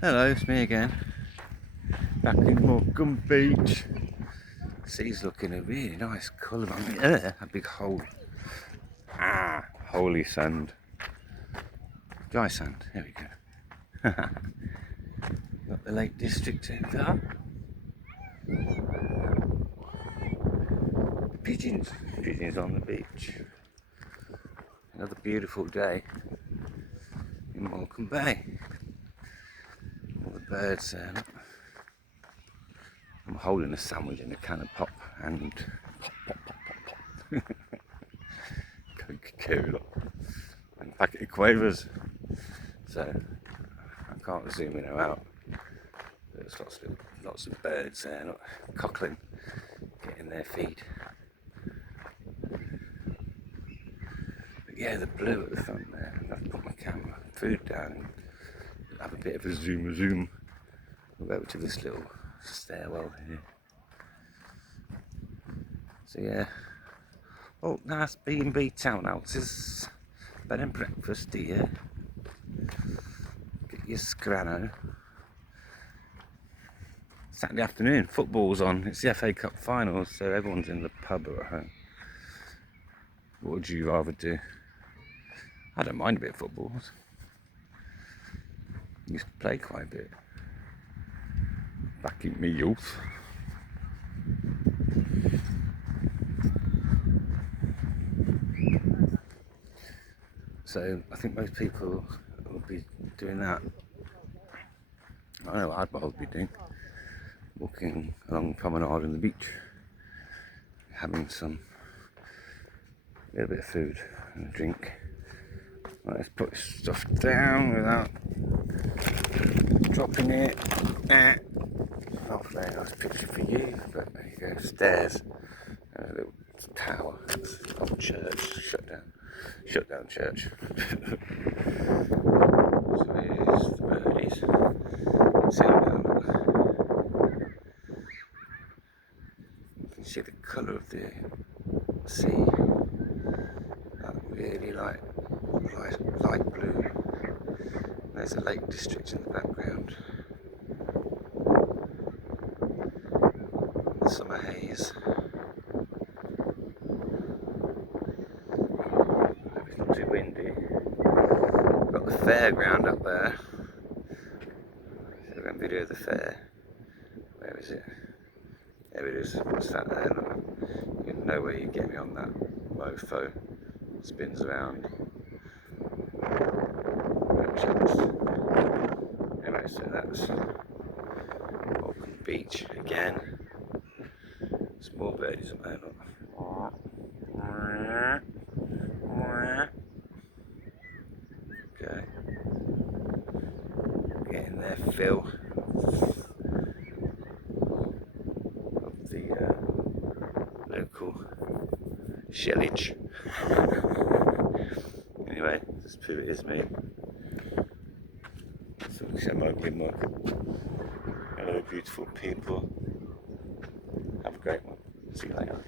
Hello, it's me again. Back in Morecambe Beach. Sea's looking a really nice colour. I mean, a big hole. Holy sand. Dry sand. There we go. Got the Lake District over there. Pigeons. Pigeons on the beach. Another beautiful day in Morecambe Bay. All the birds there. Look. I'm holding a sandwich in a can of pop and pop, pop, pop, pop, pop. Coca-Cola and a packet of quavers. So I can't zoom in or out. There's lots of birds there, look, cockling, getting their feed. But yeah, the blue at the front there. I've put my camera, food down, and have a bit of a zoom. We'll go over to this little stairwell here. So yeah. Oh, nice B&B townhouses. Bed and breakfast here. Get your scrano. Saturday afternoon, football's on. It's the FA Cup finals, so everyone's in the pub or at home. What would you rather do? I don't mind a bit of football. I used to play quite a bit back in my youth. So I think most people will be doing that. I know what I'd be doing. Walking along the promenade on the beach, having a little bit of food and a drink. Right, let's put this stuff down without dropping it. Not a very nice picture for you, but there you go. Stairs and a little tower. It's an old church, shut down church. So here's the birdies sitting down. You can see the colour of the sea. That really light blue. There's a Lake District in the background. The summer haze. Hope it's not too windy. Got the fairground up there. So we're going to video the fair. Where is it? There it is. What's that there? Look. You know where you get me on that mofo. Spins around. Anyway, so that's Morecambe Beach again. Small birdies up there, look. Okay. Getting their fill of the local shellage. Anyway, this poo it is me. So hello beautiful people. Have a great one. See you later.